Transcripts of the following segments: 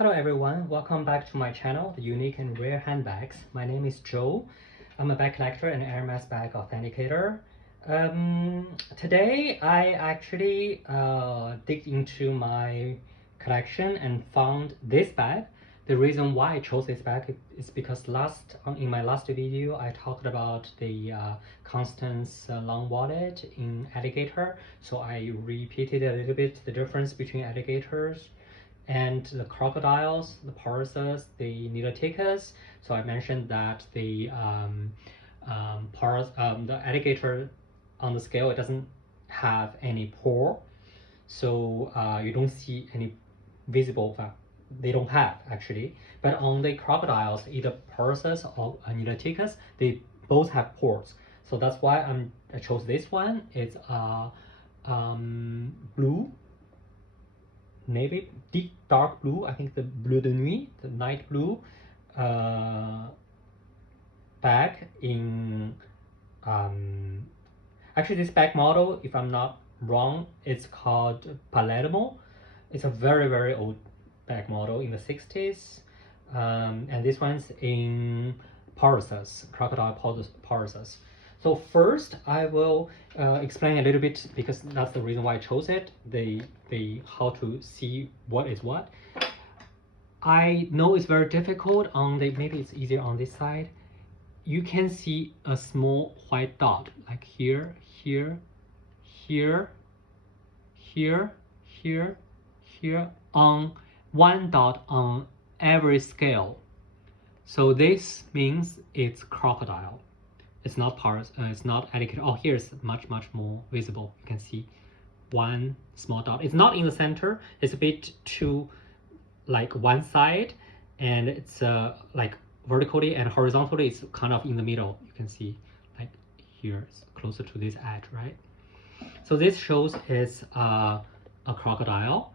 Hello everyone, welcome back to my channel, The Unique and Rare Handbags. My name is Joe. I'm a bag collector and Hermes bag authenticator. Today I actually digged into my collection and found this bag. The reason why I chose this bag is because in my last video I talked about the Constance long wallet in alligator. So I repeated a little bit the difference between alligators and the crocodiles, the Porosus, the Niloticus. So I mentioned that the alligator on the scale, it doesn't have any pore, so you don't see any visible fact. They don't have actually, but on the crocodiles, either Porosus or Niloticus, they both have pores. So that's why I chose this one. It's blue, navy, deep dark blue. I think the bleu de nuit, the night blue bag in actually this bag model, if I'm not wrong, it's called Palermo. It's a very old bag model in the 60s, and this one's in Porosus, Crocodile Porosus. So first I will explain a little bit, because that's the reason why I chose it, the how to see what is what. I know it's very difficult on the, maybe it's easier on this side. You can see a small white dot like here, here, here, here, here, here, on one dot on every scale. So this means it's crocodile. It's not it's not alligator. Oh, here's much more visible. You can see one small dot. It's not in the center. It's a bit too like one side, and it's like vertically and horizontally it's kind of in the middle. You can see like here, it's closer to this edge, right? So this shows it's a crocodile.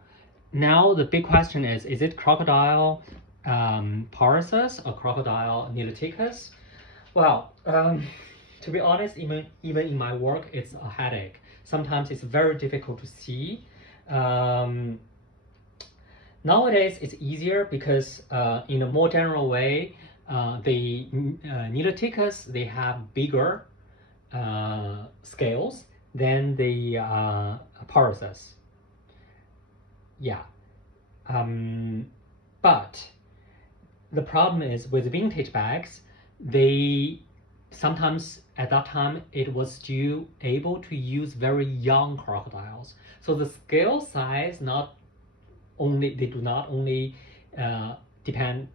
Now the big question is it crocodile Porosus or crocodile Niloticus? Well, to be honest, even in my work, it's a headache. Sometimes it's very difficult to see. Nowadays, it's easier because in a more general way, the Niloticus, they have bigger scales than the Porosus. Yeah. But the problem is with vintage bags, they sometimes at that time it was still able to use very young crocodiles. So the scale size they do not only depend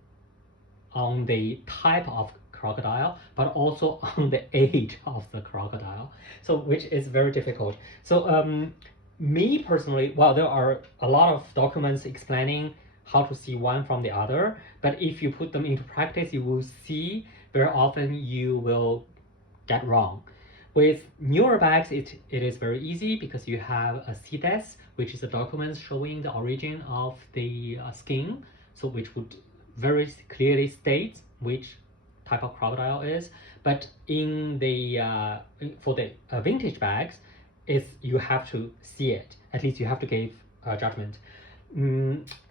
on the type of crocodile, but also on the age of the crocodile. So which is very difficult. So me personally, well, there are a lot of documents explaining how to see one from the other, but if you put them into practice, you will see very often you will get wrong. With newer bags, it is very easy because you have a CDES, which is a document showing the origin of the skin, so which would very clearly state which type of crocodile is. But in the for the vintage bags, you have to see it. At least you have to give a judgment.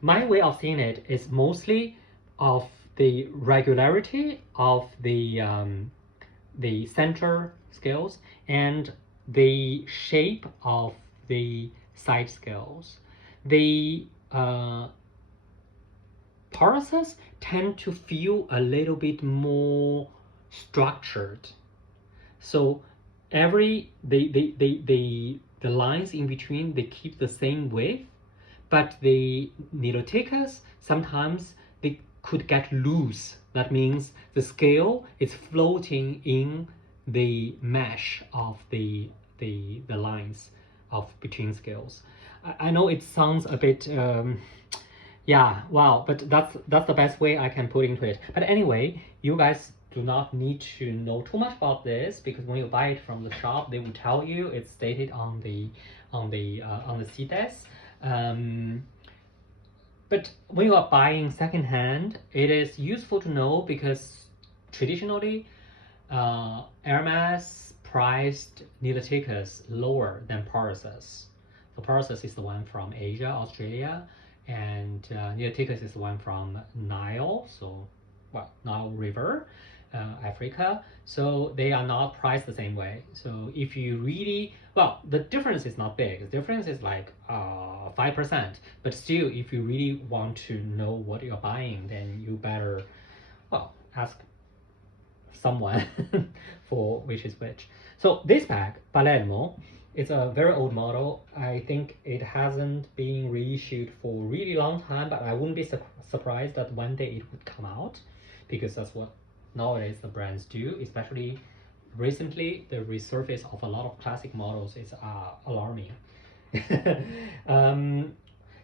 My way of seeing it is mostly of the regularity of the center scales and the shape of the side scales. The Porosus tend to feel a little bit more structured. So the lines in between, they keep the same width, but the Niloticus, sometimes they could get loose. That means the scale is floating in the mesh of the lines of between scales. I know it sounds a bit yeah, wow, but that's the best way I can put into it. But anyway, you guys do not need to know too much about this, because when you buy it from the shop, they will tell you it's stated on the CDES. But when you are buying secondhand, it is useful to know because traditionally, Hermes priced Niloticus lower than Porosus. So Porosus is the one from Asia, Australia, and Neoticus is one from Nile, so well, Nile River, Africa. So they are not priced the same way. So if you really, well, the difference is not big. The difference is like 5%. But still, if you really want to know what you're buying, then you better, well, ask someone for which is which. So this bag, Palermo, it's a very old model. I think it hasn't been reissued for a really long time, but I wouldn't be surprised that one day it would come out, because that's what nowadays the brands do. Especially recently, the resurface of a lot of classic models is alarming.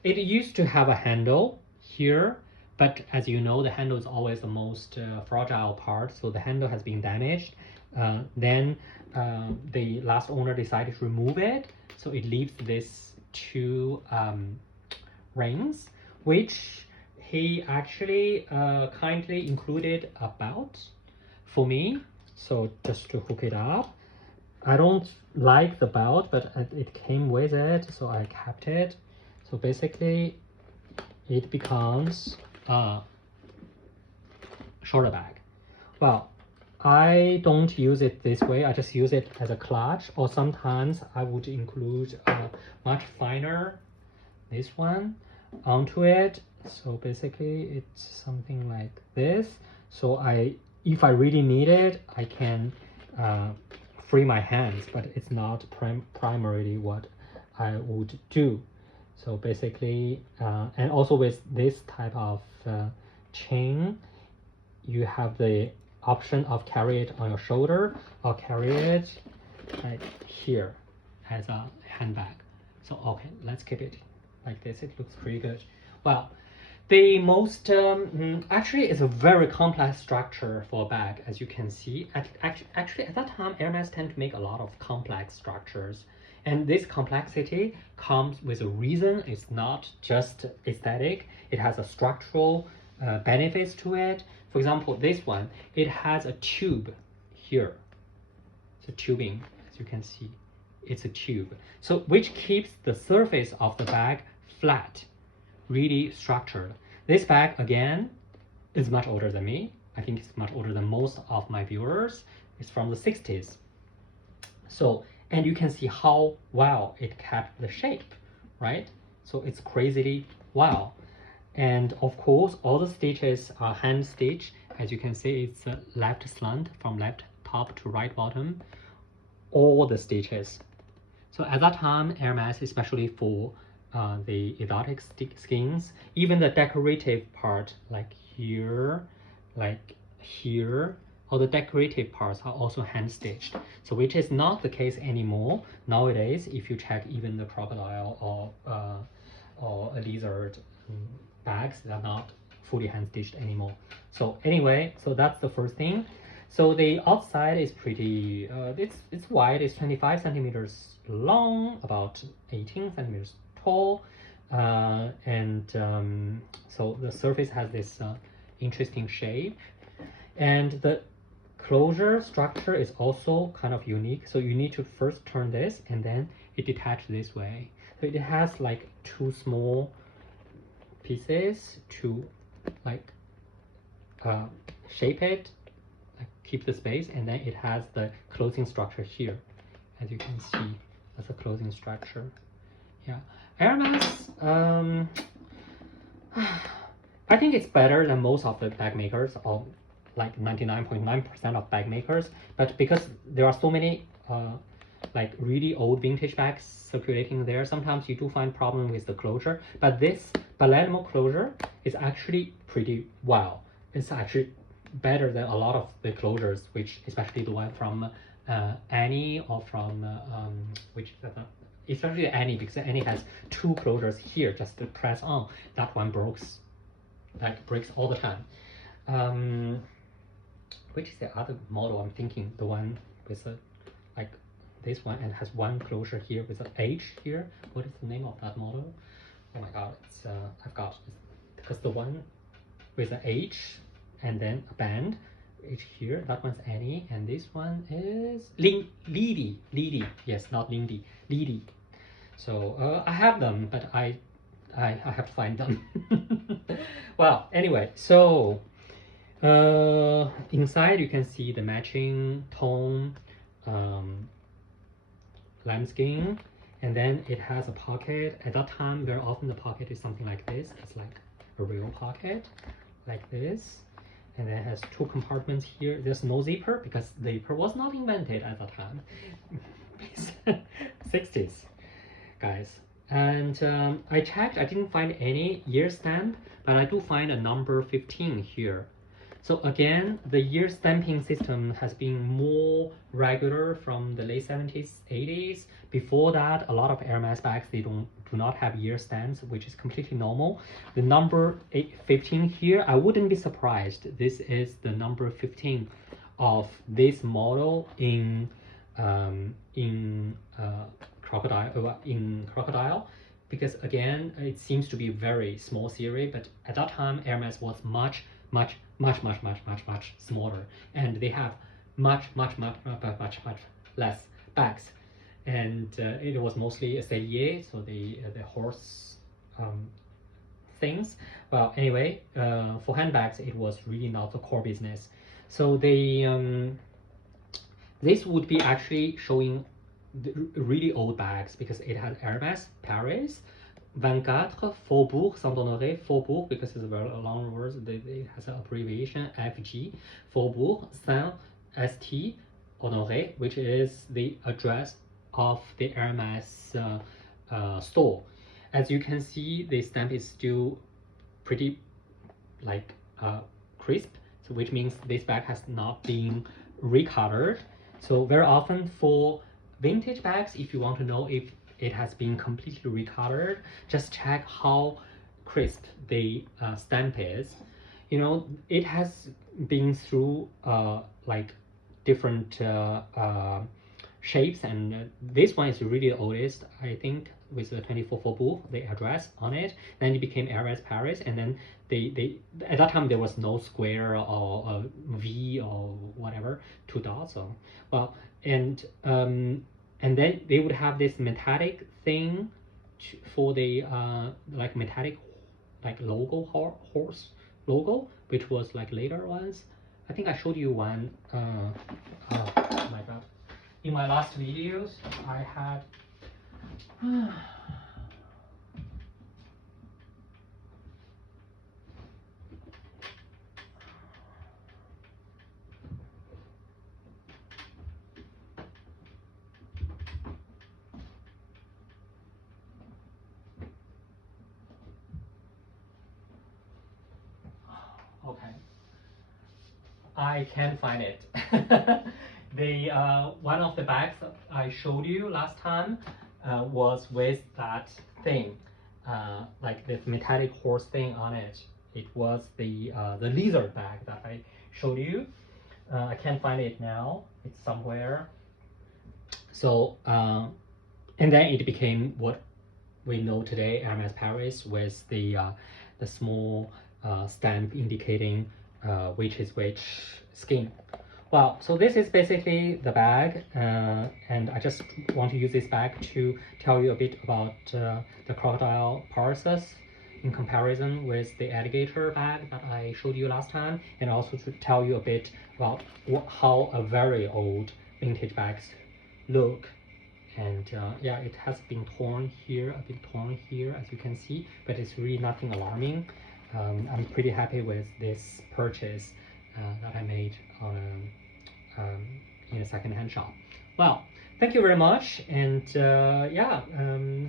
It used to have a handle here, but as you know, the handle is always the most fragile part, so the handle has been damaged. Then the last owner decided to remove it, so it leaves this two rings, which he actually kindly included a belt for me, so just to hook it up. I don't like the belt, but it came with it, so I kept it. So basically it becomes a shoulder bag. Well, I don't use it this way. I just use it as a clutch, or sometimes I would include a much finer, this one, onto it. So basically it's something like this. So if I really need it, I can free my hands, but it's not primarily what I would do. So basically, and also with this type of chain, you have the option of carry it on your shoulder or carry it right here as a handbag. So okay, let's keep it like this. It looks pretty good. Well, the most actually it's a very complex structure for a bag, as you can see. Actually, at that time, Hermes tend to make a lot of complex structures, and this complexity comes with a reason. It's not just aesthetic. It has a structural benefits to it. For example, this one, it has a tube here. It's a tubing, as you can see. It's a tube, so which keeps the surface of the bag flat, really structured. This bag, again, is much older than me. I think it's much older than most of my viewers. It's from the 60s. So, and you can see how well it kept the shape, right? So it's crazily well. And of course, all the stitches are hand stitched. As you can see, it's a left slant from left top to right bottom. All the stitches. So at that time, Hermes, especially for the exotic skins, even the decorative part, like here, all the decorative parts are also hand stitched. So which is not the case anymore nowadays. If you check even the crocodile or a lizard bags, they're not fully hand stitched anymore. So anyway, so that's the first thing. So the outside is pretty, it's wide, it's 25 centimeters long, about 18 centimeters tall, and so the surface has this interesting shape, and the closure structure is also kind of unique. So you need to first turn this, and then it detaches this way. So it has like two small pieces to like shape it, keep the space, and then it has the closing structure here. As you can see, that's a closing structure. Yeah, Hermes, I think it's better than most of the bag makers, or like 99.9% of bag makers, but because there are so many like really old vintage bags circulating there, sometimes you do find problem with the closure, but this Palermo closure is actually pretty well. It's actually better than a lot of the closures, which especially the one from Annie, or from especially Annie, because Annie has two closures here just to press on. That one breaks all the time. Which is the other model I'm thinking? The one with a, like this one, and has one closure here with an H here. What is the name of that model? Oh my god, it's I've got, because the one with an H and then a band H here, that one's Annie, and this one is Lady. Yes, not Lindy, Lady. So I have them, but I I have to find them. Well, anyway, so inside you can see the matching tone lambskin, and then it has a pocket. At that time, very often the pocket is something like this. It's like a real pocket, like this. And then it has two compartments here. There's no zipper because the zipper was not invented at the time. 60s, guys. And I checked, I didn't find any year stamp, but I do find a number 15 here. So again, the year stamping system has been more regular from the late 70s, 80s. Before that, a lot of Hermes bags, they do not have year stamps, which is completely normal. The number 15 here, I wouldn't be surprised. This is the number 15 of this model in Crocodile, because again, it seems to be very small series, but at that time, Hermes was much smaller, and they have much less bags, and it was mostly a cellier, so the horse things. Well, anyway, for handbags, it was really not the core business. So they this would be actually showing the really old bags because it has Hermes, Paris, 24, Faubourg, Saint-Honoré, Faubourg, because it's a very long word, it has an abbreviation, FG, Faubourg, Saint-St, Honoré, which is the address of the Hermes store. As you can see, the stamp is still pretty like crisp, so which means this bag has not been recolored. So very often for vintage bags, if you want to know if it has been completely recolored, just check how crisp the stamp is. You know, it has been through like different shapes, and this one is really the oldest, I think, with the 24 Faubourg, the address on it. Then it became Hermes Paris, and then they at that time there was no square or V or whatever, two dots. Or well, and then they would have this metallic thing for the like metallic like logo, horse logo, which was like later ones. I think I showed you one. Oh my god! In my last videos, I had. Okay, I can find it. The one of the bags I showed you last time was with that thing, like this metallic horse thing on it. It was the leather bag that I showed you. I can't find it now. It's somewhere. So and then it became what we know today, Hermes Paris, with the small stamp indicating which is which skin. Well, so this is basically the bag, and I just want to use this bag to tell you a bit about the Crocodile Porosus in comparison with the alligator bag that I showed you last time, and also to tell you a bit about how a very old vintage bags look. And yeah, it has been torn here, a bit torn here, as you can see, but it's really nothing alarming. I'm pretty happy with this purchase that I made on in a second-hand shop. Well, thank you very much, and yeah,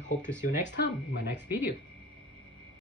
hope to see you next time in my next video.